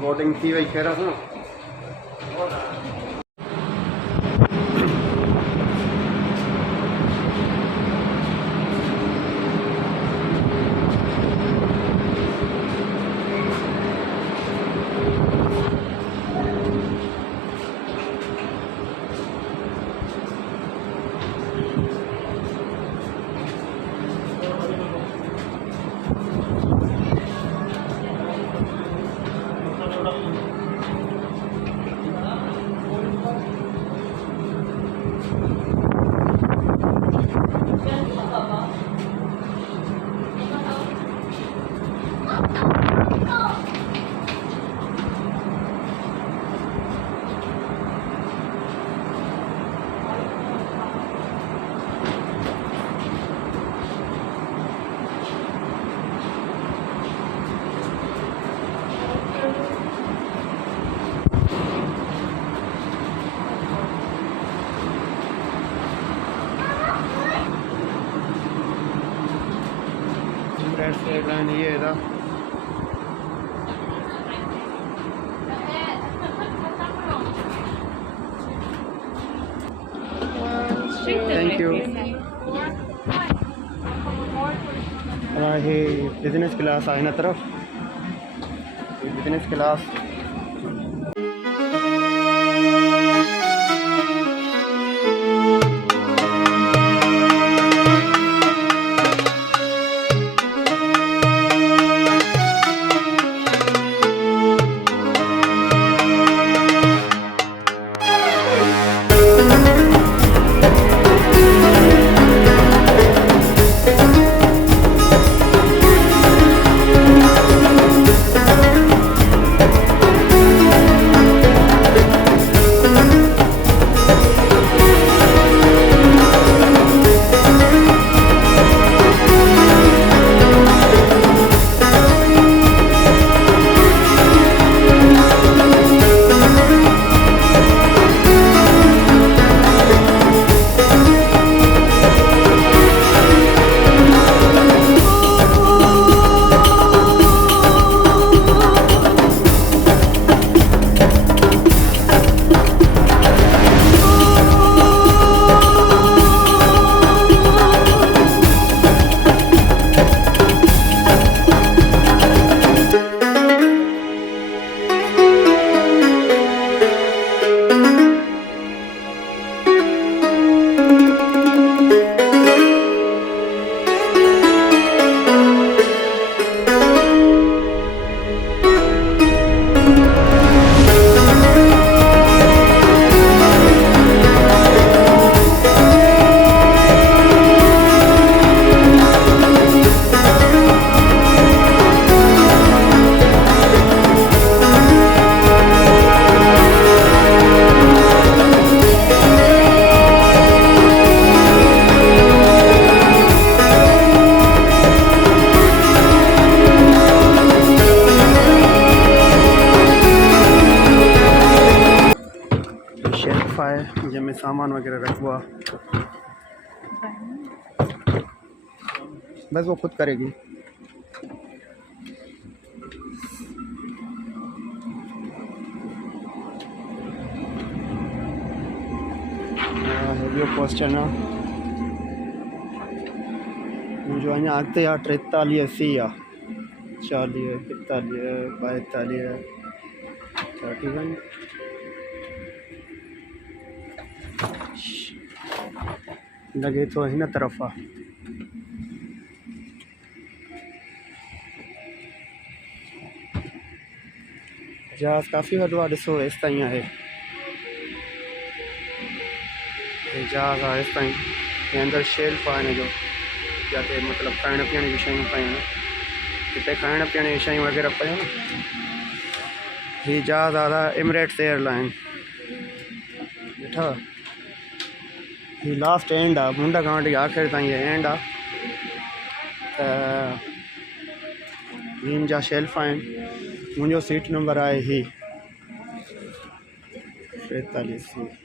Boating थी वही कह रहा था। Emirates airline ये था। Thank you. ये बिजनेस क्लास आहे ना तरफ, बिजनेस क्लास। जंहिंमें सामान वगैरह रखबो आहे, बस वो खुद करेगी। ॿियो क्वेश्चन आहे मुंहिंजो अञा अॻिते आहे 43C आहे, 40 41 42 31 लगे तो हिन तरफ़ आहे। जहाज़ काफ़ी वॾो आहे, ॾिसो हेसि ताईं आहे जहाज़ आहे हेसि ताईं। हे अंदरि शेल्फ आहे हिन जो, जिते मतिलबु खाइण पीअण जी शयूं पियूं आहिनि, हिते खाइण पीअण जी शयूं वग़ैरह पियूं आहिनि। हीउ जहाज़ आहे एमिरेट्स एयरलाइन, ॾिठव ही लास्ट एंड आहे, मुंड खां वठी आख़िर ताईं ये एंड आहे। त हिन जा शेल्फ आहिनि। मुंहिंजो सीट नंबर आहे ही 43C।